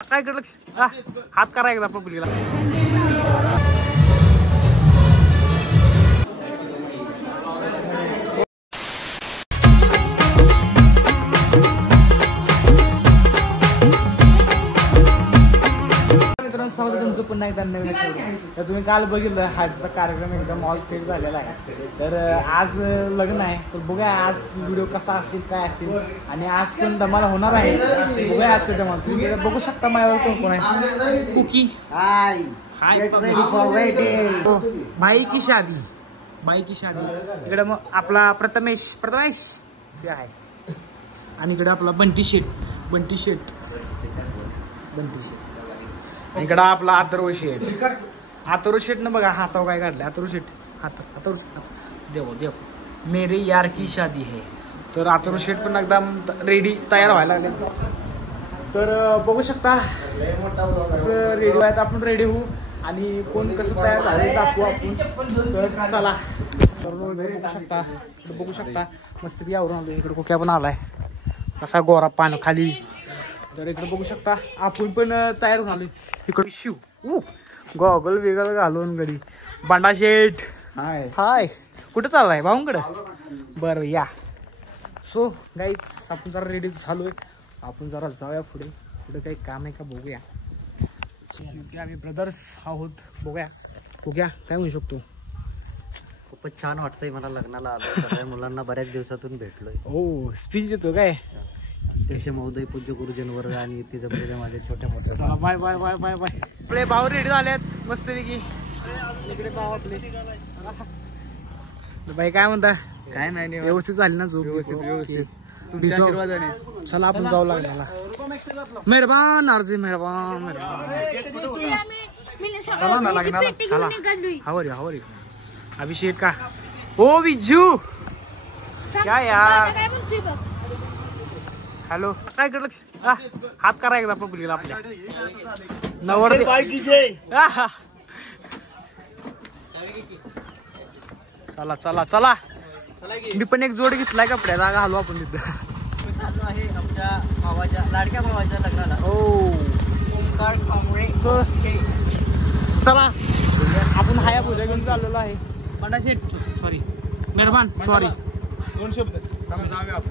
काय कर लक्ष हात करा एकदा पब्लिकला. स्वागत तुमचं पुन्हा एकदा नवीन तर तुम्ही काल बघितलं हार्टचा कार्यक्रम एकदम ऑल सेट झालेला आहे. तर आज लग्न आहे तर बघूया आज व्हिडिओ कसा असेल काय असेल आणि आज पण धमाल होणार आहे. बघूया आजचं धमाल तुम्ही बघू शकता माझ्यावर कोण कोण आहे. कुकी हाय भाई की शादी भाई की शादी. इकडे मग आपला प्रथमेश आहे आणि इकडे आपला बंटी शेट इकडं आपला अथर्व शेट न बघा हातावर काय काढलं. अथर्व शेट देव मेरे यार की शादी है. तर अथर्व शेट पण एकदम रेडी तयार व्हायला लागले. तर बघू शकता कसं रेडी व्हायचं आपण रेडी होऊ आणि कोण कसं तयार झालं दाखवू आपण. तर चला बघू शकता मस्त आवरून आलो. इकडे कोक्या पण आलाय कसा गोरा पान खाली. तर इकडे बघू शकता आपण पण तयार होऊन आलो. इकडे शिव गॉगल वेगळ घालून गडी. बांडा शेठ हाय कुठे चाललाय भाऊंकडे. बरं या. सो गाईज आपण जरा रेडी झालोय. आपण जरा जाऊया पुढे काही काम आहे का बघूया. आम्ही ब्रदर्स आहोत. बघूया काय म्हणू शकतो. खूपच छान वाटतंय मला लग्नाला आलो. सगळ्या मुलांना बऱ्याच दिवसातून भेटलोय. हो स्पीच देतो काय त्याचे महोदय पूज्य गुरुजन वर्ग आणि ते जमलेले माझे छोट्या मोठ्या. Bye bye bye bye bye. आपले भाऊ रेडी झालेत मस्तपैकी. इकडे भाऊ आपले बाई काय म्हणता. काय नाही व्यवस्थित झाली ना झोप. व्यवस्थित तुमच्या आशीर्वादाने. चला आपण जाऊ लागला. मेहरबान अर्जी मेहरबान हवर अभिषेक का ओ विजू क्या यार. हॅलो काय कर लक्ष हात करा एकदा पब्लिकला आपल्या नवर. चला चला चला मी पण एक जोड घेतलाय कपड्या जागा हलू आपण तिथं. आहे आमच्या भावाच्या लाडक्या भावाच्या लग्नाला. हो चला आपण हाया पूजा घेऊन चाललेलो आहे. बंडा शेठ सॉरी मेहरबान सॉरी. दोन शब्द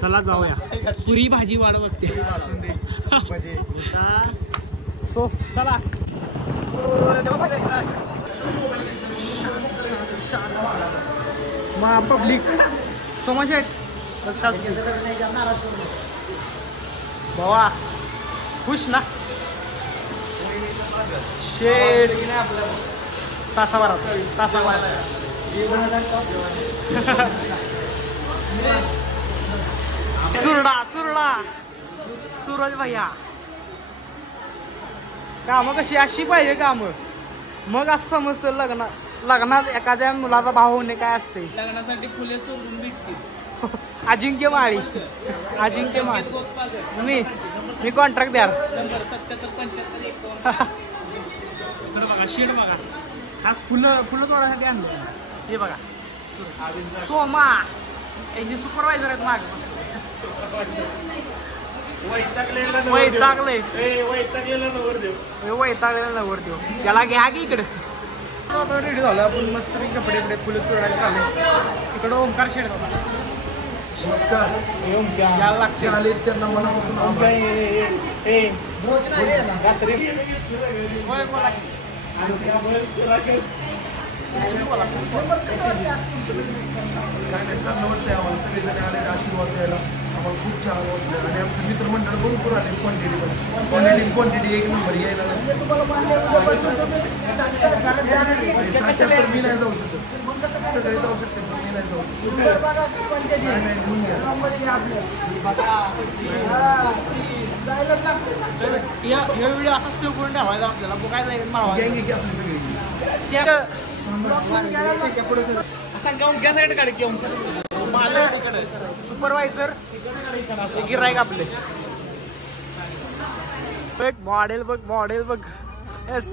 चला जाऊया. पुरी भाजी वाढ बघते. सो चला मग पब्लिक सोमा शेठ भावा खुश ना शेठ तासाभरात चुरडा सूरज भैया काम कशी अशी पाहिजे काम. मग असं समजतं लग्नात एखाद्या मुलाचा भाव होणे काय असते. लग्नासाठी फुले चोरून भेटतील. अजिंक्य माळी मी कॉन्ट्रॅक्ट द्या. बघा शेड बघा खास फुलं तोडायसाठी आणलं. हे बघा सोमा यांचे सुपरवायझर आहेत माग. वैतागलेला नवर देव त्याला घ्या की इकडे. रेडी झालं आपण मस्त कपडे फुलं चोडायला चालले. इकडं ओंकार शेड यायला लागते त्यांना मनापासून चांगलं वाटतंय आम्हाला. सगळेजण आले आशीर्वाद द्यायला आम्हाला खूप छान वाटलं. आणि आमचं मित्रमंडळ भरपूर आले. क्वांटिटी एक नंबर यायला मी नाही जाऊ शकत. सगळे जाऊ शकते पण मी नाही जाऊ शकत. या व्हिडिओ असा सेव्ह करून ठेवायचा आपल्याला. बघायला गँग की आपली सगळी सुपरवायझर गिराईक आपले. मॉडेल बघ येस.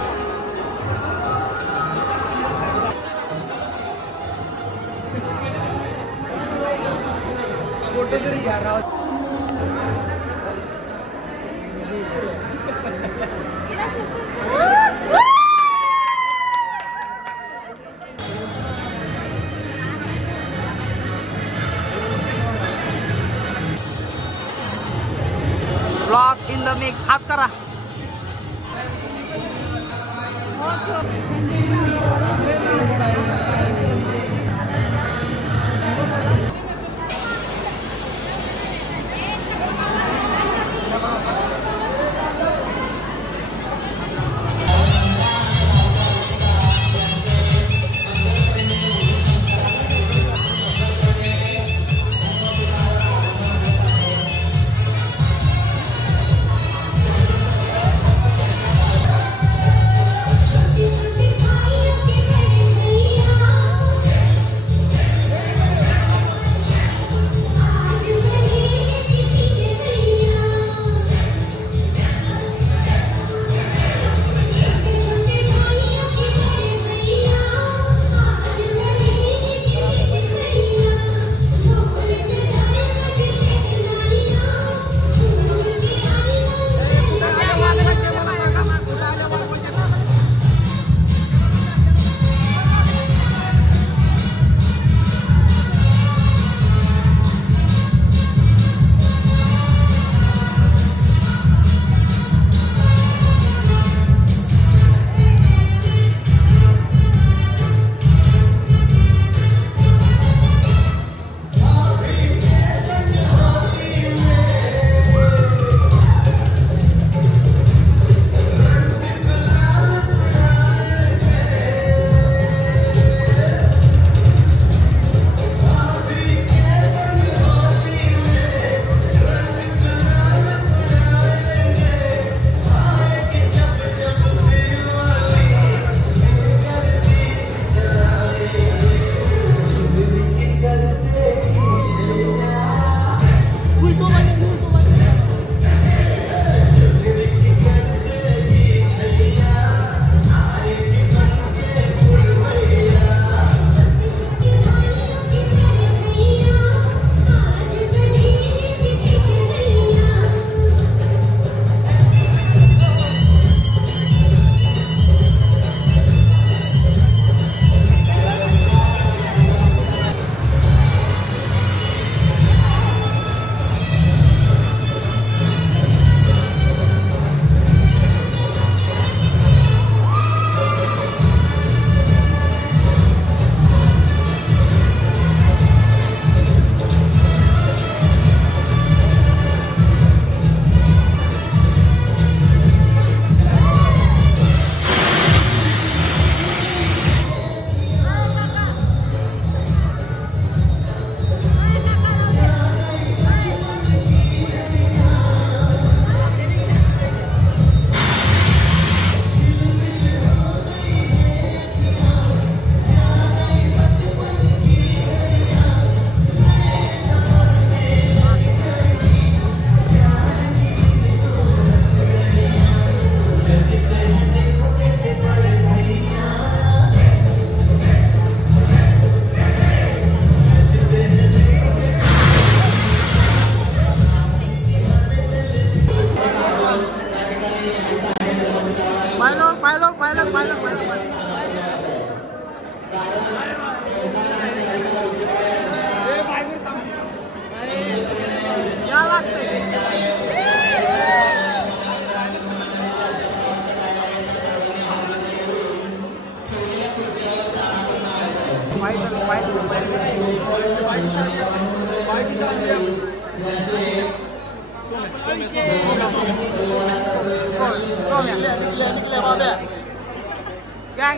फोटो तरी घ्या राव. ब्लॉग इन द मिक्स हात करा.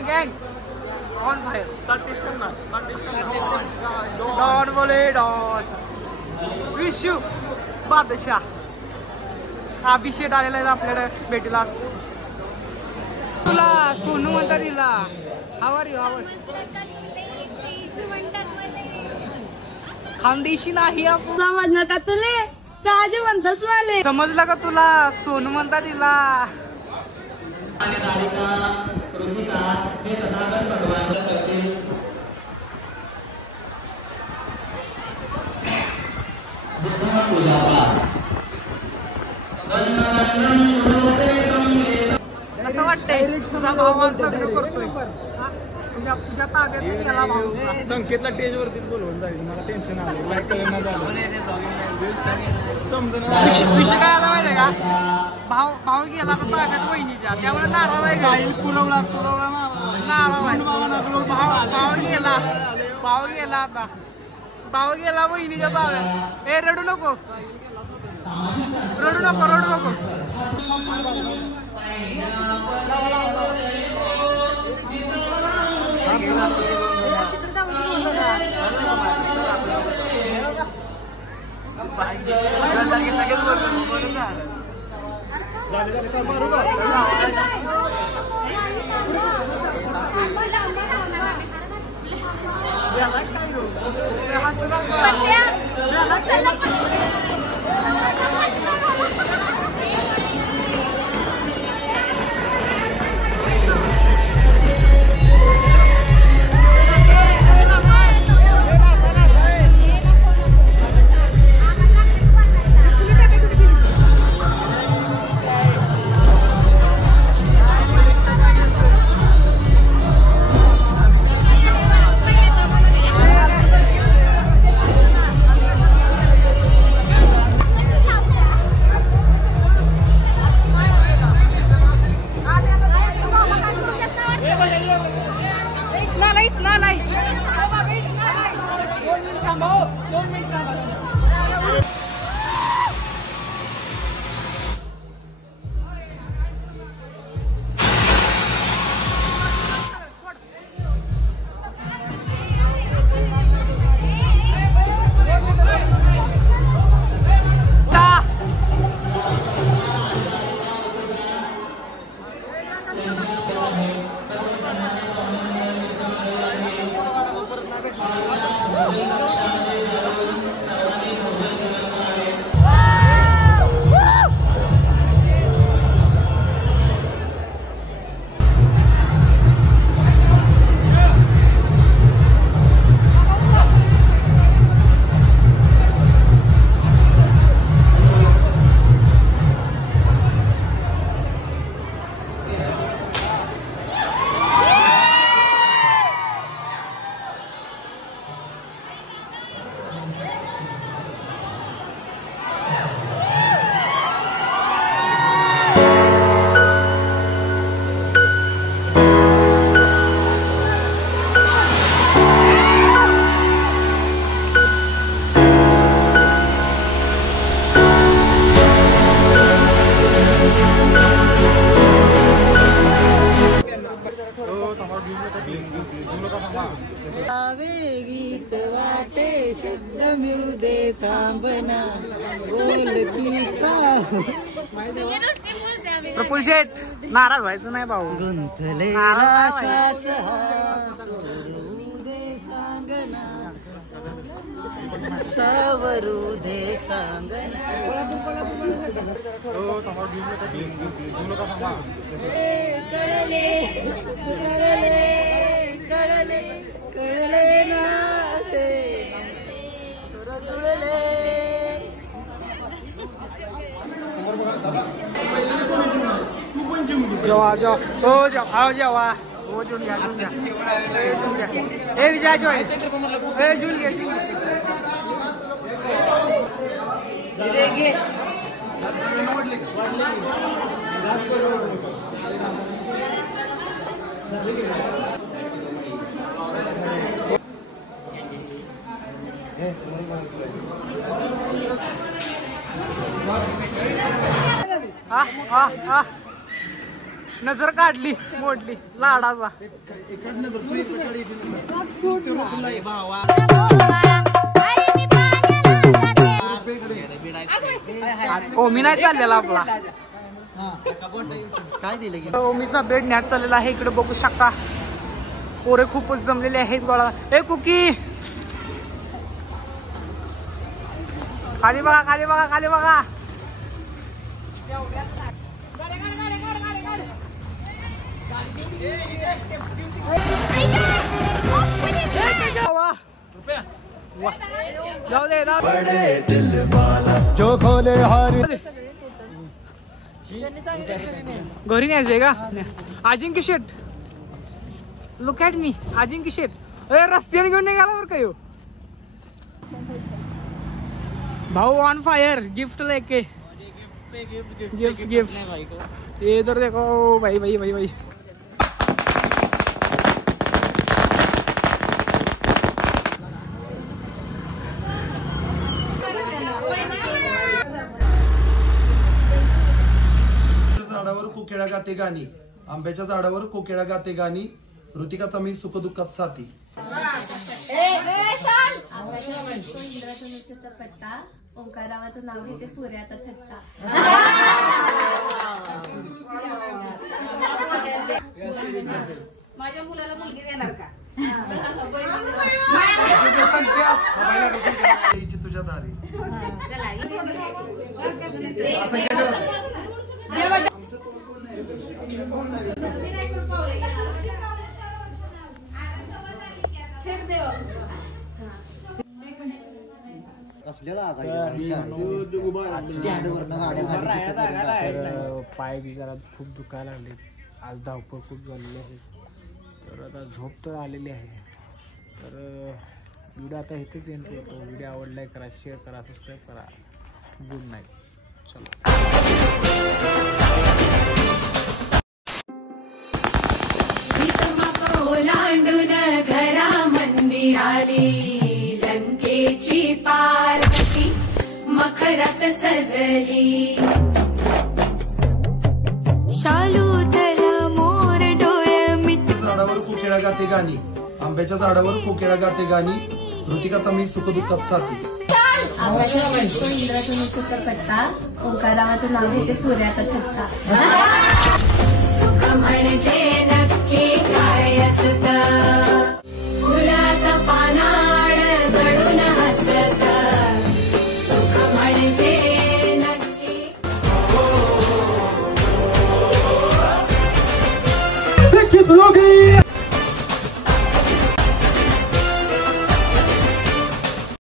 Gang, on fire. Don बोले Don. Wish you बादशाह. अभिषेक आलेला आहे आपल्याला भेटीला. तुला सोनू म्हणतात तिला. How are you? खानदेशी नाही आपण. समजलं का तुले? काजी म्हणतस वाले. समजलं का तुला? सोनू म्हणतात तिला. बुद्धा वाटतंय तुझा भाऊ आज लग्न करतोय तुझ्या ताब्यात गेला भाऊ संकेतला स्टेज वरतीच बोलवून जाईल मला टेन्शन आलं काय कळलं झालं समजून विषय काय आला माहितीये का भाऊ गेला तर ताब्यात वहिनीच्या त्यामुळे नाराज आहे साहिल पुरवला नाराज आहे भाऊ गेला आता भाऊ गेला वहिनीच्या ताब्यात ए रडू नको गीत वाटे शब्द मिळू दे थांबना बोलतीचा प्रफुल्ल शेठ नाराज व्हायचं नाही भाऊ गुंतलेला श्वास हा सोडू दे सांगना सावरू दे सांगना कळले कळले कळले ना असे सुर जुळले जेवा हो जेवा हो जेवून घ्या हे विजय जेवा हे जेवून घे नजर काढली मोडली लाडाचा मी नाही चाललेला आपला काय दिलं की ओमीचा बेड न्यात चाललेला आहे इकडे बघू शकता पोरे खूपच जमलेले आहेत गोळा ए कुकी खाली बघा खाली बघा खाली बघा जाऊ दे जो खोले हारी घरी न्यायचंय का? अजिंक्य शेट, लुक ॲट मी. अजिंक्य शेट रस्त्याने घेऊन निघाला बरं का ह्यो. भाऊ ऑन फायर. गिफ्ट लेके गिफ्ट ये इधर देखो भाई भाई भाई भाई. झाडावर कोकिळा गाते गाणी, आंब्याच्या झाडावर कोकिळा गाते गाणी, ऋतिकाचा मी सुखदुःखात साथी. पट्टा ओंकारावाचं नाव घेते पुऱ्यात थट्टा. माझ्या मुलाला मुलगी देणार का? तुझ्या दारी पाय बी जरा खूप दुखायला लागले. आज धावपळ खूप झालेली आहे. तर आता झोप तर आलेली आहे. तर व्हिडिओ आता इथेच एंड करतो. व्हिडिओ आवडलाय करा, शेअर करा, सबस्क्राईब करा. Good night. चला. ओलांडून घरा मंदिराली लंकेची पार्वती मखरात सजली. शालू त्याला मोर डोळे मिट. झाडावर कोकिळा गाते गाणी, आंब्याच्या झाडावर कोकिळा गाते गाणी, ऋतिकाचा मी सुखदुःखात साथी. इंद्राचा पट्टा ओंकारावाचं नाव घेते पुऱ्यात थट्टा. सुख म्हणजे नक्की काय असत, फुलात पानाड दडून हसत. सुख म्हणजे नक्की